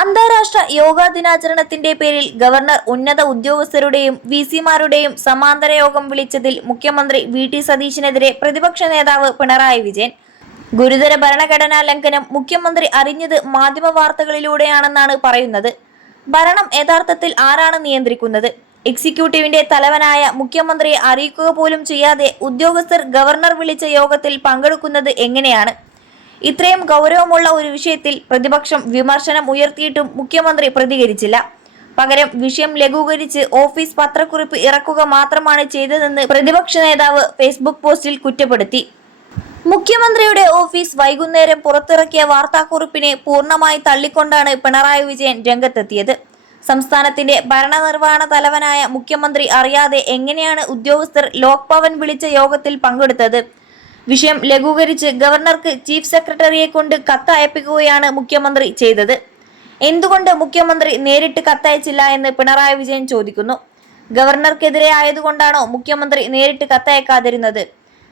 അന്താരാഷ്ട്ര യോഗാ ദിനാചരണത്തിന്റെ പേരിൽ ഗവർണർ ഉന്നത ഉദ്യോഗസ്ഥരുടെയും വിസിമാരുടെയും സമാന്തര യോഗം വിളിച്ചതിൽ മുഖ്യമന്ത്രി വി.ടി. സതീശനെതിരെ പ്രതിപക്ഷ നേതാവ് പിണറായി വിജയൻ. ഗുരുതര ഭരണഘടനാ ലംഘനം മുഖ്യമന്ത്രി അറിഞ്ഞത് മാധ്യമ വാർത്തകളിലൂടെയാണെന്നാണ് പറയുന്നത്. ഭരണം യഥാർത്ഥത്തിൽ ആരാണ് നിയന്ത്രിക്കുന്നത്? എക്സിക്യൂട്ടീവിന്റെ തലവനായ മുഖ്യമന്ത്രിയെ അറിയിക്കുക പോലും ചെയ്യാതെ ഉദ്യോഗസ്ഥർ ഗവർണർ വിളിച്ച യോഗത്തിൽ പങ്കെടുക്കുന്നത് എങ്ങനെയാണ്? ഇത്രയും ഗൗരവമുള്ള ഒരു വിഷയത്തിൽ പ്രതിപക്ഷം വിമർശനം ഉയർത്തിയിട്ടും മുഖ്യമന്ത്രി പ്രതികരിച്ചില്ല. പകരം വിഷയം ലഘൂകരിച്ച് ഓഫീസ് പത്രക്കുറിപ്പ് ഇറക്കുക മാത്രമാണ് ചെയ്തതെന്ന് പ്രതിപക്ഷ നേതാവ് ഫേസ്ബുക്ക് പോസ്റ്റിൽ കുറ്റപ്പെടുത്തി. മുഖ്യമന്ത്രിയുടെ ഓഫീസ് വൈകുന്നേരം പുറത്തിറക്കിയ വാർത്താക്കുറിപ്പിനെ പൂർണ്ണമായി തള്ളിക്കൊണ്ടാണ് പിണറായി വിജയൻ രംഗത്തെത്തിയത്. സംസ്ഥാനത്തിന്റെ ഭരണനിർവഹണ തലവനായ മുഖ്യമന്ത്രി അറിയാതെ എങ്ങനെയാണ് ഉദ്യോഗസ്ഥർ ലോക് ഭവൻ വിളിച്ച യോഗത്തിൽ പങ്കെടുത്തത്? വിഷയം ലഘൂകരിച്ച് ഗവർണർക്ക് ചീഫ് സെക്രട്ടറിയെ കൊണ്ട് കത്തയപ്പിക്കുകയാണ് മുഖ്യമന്ത്രി ചെയ്തത്. എന്തുകൊണ്ട് മുഖ്യമന്ത്രി നേരിട്ട് കത്തയച്ചില്ല എന്ന് പിണറായി വിജയൻ ചോദിക്കുന്നു. ഗവർണർക്കെതിരെ ആയതുകൊണ്ടാണോ മുഖ്യമന്ത്രി നേരിട്ട് കത്തയക്കാതിരുന്നത്?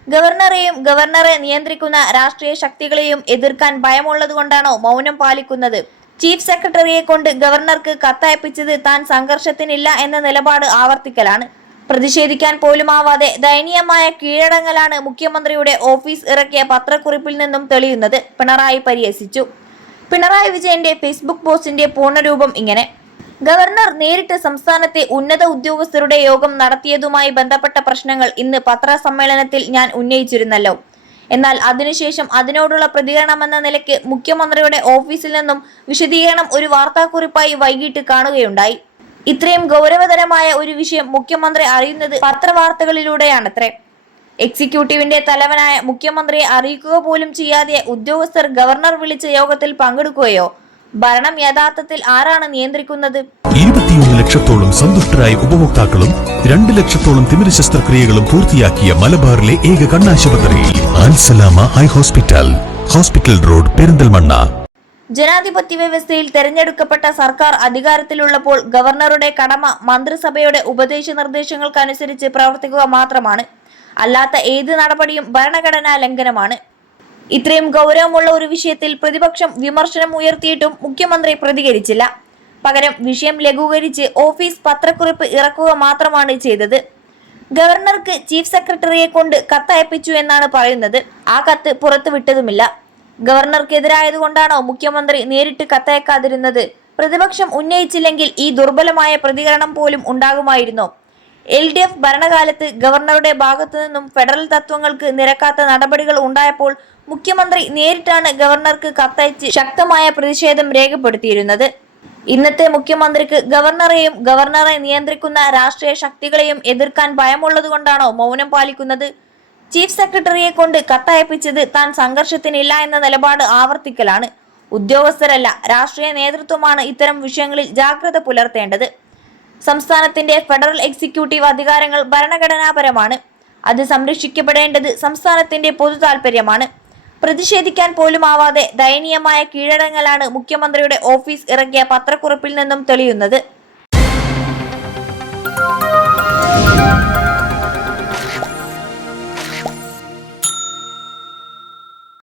ഗവർണറെയും ഗവർണറെ നിയന്ത്രിക്കുന്ന രാഷ്ട്രീയ ശക്തികളെയും എതിർക്കാൻ ഭയമുള്ളതുകൊണ്ടാണോ മൗനം പാലിക്കുന്നത്? ചീഫ് സെക്രട്ടറിയെ കൊണ്ട് ഗവർണർക്ക് കത്തയപ്പിച്ചത് താൻ സംഘർഷത്തിനില്ല എന്ന നിലപാട് ആവർത്തിക്കലാണ്. പ്രതിഷേധിക്കാൻ പോലുമാവാതെ ദയനീയമായ കീഴടങ്ങലാണ് മുഖ്യമന്ത്രിയുടെ ഓഫീസ് ഇറക്കിയ പത്രക്കുറിപ്പിൽ നിന്നും തെളിയുന്നത്. പിണറായി പരിഹസിച്ചു. പിണറായി വിജയന്റെ ഫേസ്ബുക്ക് പോസ്റ്റിന്റെ പൂർണ്ണരൂപം ഇങ്ങനെ: ഗവർണർ നേരിട്ട് സംസ്ഥാനത്തെ ഉന്നത ഉദ്യോഗസ്ഥരുടെ യോഗം നടത്തിയതുമായി ബന്ധപ്പെട്ട പ്രശ്നങ്ങൾ ഇന്ന് പത്രസമ്മേളനത്തിൽ ഞാൻ ഉന്നയിച്ചിരുന്നല്ലോ. എന്നാൽ അതിനുശേഷം അതിനോടുള്ള പ്രതികരണമെന്ന നിലയ്ക്ക് മുഖ്യമന്ത്രിയുടെ ഓഫീസിൽ നിന്നും വിശദീകരണം ഒരു വാർത്താക്കുറിപ്പായി വൈകിട്ട് കാണുകയുണ്ടായി. ഇത്രയും ഗൗരവതരമായ ഒരു വിഷയം മുഖ്യമന്ത്രി അറിയുന്നത് പത്രവാർത്തകളിലൂടെയാണത്രേ. എക്സിക്യൂട്ടീവിന്റെ തലവനായ മുഖ്യമന്ത്രിയെ അറിയിക്കുക പോലും ചെയ്യാതെ ഉദ്യോഗസ്ഥർ ഗവർണർ വിളിച്ച യോഗത്തിൽ പങ്കെടുക്കുകയോ? ഭരണം യഥാർത്ഥത്തിൽ ആരാണ് നിയന്ത്രിക്കുന്നത്? 21 ലക്ഷത്തോളം സന്തുഷ്ടരായ ഉപഭോക്താക്കളും 2 ലക്ഷത്തോളം തിമിര ശസ്ത്രക്രിയകളും പൂർത്തിയാക്കിയ മലബാറിലെ ഏക കണ്ണാശുപത്രി Al Salama high hospital, hospital road, Perinthalmanna. ജനാധിപത്യ വ്യവസ്ഥയിൽ തെരഞ്ഞെടുക്കപ്പെട്ട സർക്കാർ അധികാരത്തിലുള്ളപ്പോൾ ഗവർണറുടെ കടമ മന്ത്രിസഭയുടെ ഉപദേശ നിർദ്ദേശങ്ങൾക്കനുസരിച്ച് പ്രവർത്തിക്കുക മാത്രമാണ്. അല്ലാത്ത ഏത് നടപടിയും ഭരണഘടനാ ലംഘനമാണ്. ഇത്രയും ഗൗരവമുള്ള ഒരു വിഷയത്തിൽ പ്രതിപക്ഷം വിമർശനം ഉയർത്തിയിട്ടും മുഖ്യമന്ത്രി പ്രതികരിച്ചില്ല. പകരം വിഷയം ലഘൂകരിച്ച് ഓഫീസ് പത്രക്കുറിപ്പ് ഇറക്കുക മാത്രമാണ് ചെയ്തത്. ഗവർണർക്ക് ചീഫ് സെക്രട്ടറിയെ കൊണ്ട് കത്തയപ്പിച്ചു എന്നാണ് പറയുന്നത്. ആ കത്ത് പുറത്തുവിട്ടതുമില്ല. ഗവർണർക്കെതിരായതുകൊണ്ടാണോ മുഖ്യമന്ത്രി നേരിട്ട് കത്തയക്കാതിരുന്നത്? പ്രതിപക്ഷം ഉന്നയിച്ചില്ലെങ്കിൽ ഈ ദുർബലമായ പ്രതികരണം പോലും ഉണ്ടാകുമായിരുന്നോ? LDF ഭരണകാലത്ത് ഗവർണറുടെ ഭാഗത്തു നിന്നും ഫെഡറൽ തത്വങ്ങൾക്ക് നിരക്കാത്ത നടപടികൾ ഉണ്ടായപ്പോൾ മുഖ്യമന്ത്രി നേരിട്ടാണ് ഗവർണർക്ക് കത്തയച്ച് ശക്തമായ പ്രതിഷേധം രേഖപ്പെടുത്തിയിരുന്നത്. ഇന്നത്തെ മുഖ്യമന്ത്രിക്ക് ഗവർണറെയും ഗവർണറെ നിയന്ത്രിക്കുന്ന രാഷ്ട്രീയ ശക്തികളെയും എതിർക്കാൻ ഭയമുള്ളതുകൊണ്ടാണോ മൗനം പാലിക്കുന്നത്? ചീഫ് സെക്രട്ടറിയെ കൊണ്ട് കത്തയപ്പിച്ചത് താൻ സംഘർഷത്തിനില്ല എന്ന നിലപാട് ആവർത്തിക്കലാണ്. ഉദ്യോഗസ്ഥരല്ല, രാഷ്ട്രീയ നേതൃത്വമാണ് ഇത്തരം വിഷയങ്ങളിൽ ജാഗ്രത പുലർത്തേണ്ടത്. സംസ്ഥാനത്തിന്റെ ഫെഡറൽ എക്സിക്യൂട്ടീവ് അധികാരങ്ങൾ ഭരണഘടനാപരമാണ്. അത് സംരക്ഷിക്കപ്പെടേണ്ടത് സംസ്ഥാനത്തിന്റെ പൊതു താൽപര്യമാണ്. പ്രതിഷേധിക്കാൻ പോലുമാവാതെ ദയനീയമായ കീഴടങ്ങലാണ് മുഖ്യമന്ത്രിയുടെ ഓഫീസ് ഇറക്കിയ പത്രക്കുറിപ്പിൽ നിന്നും തെളിയുന്നത്.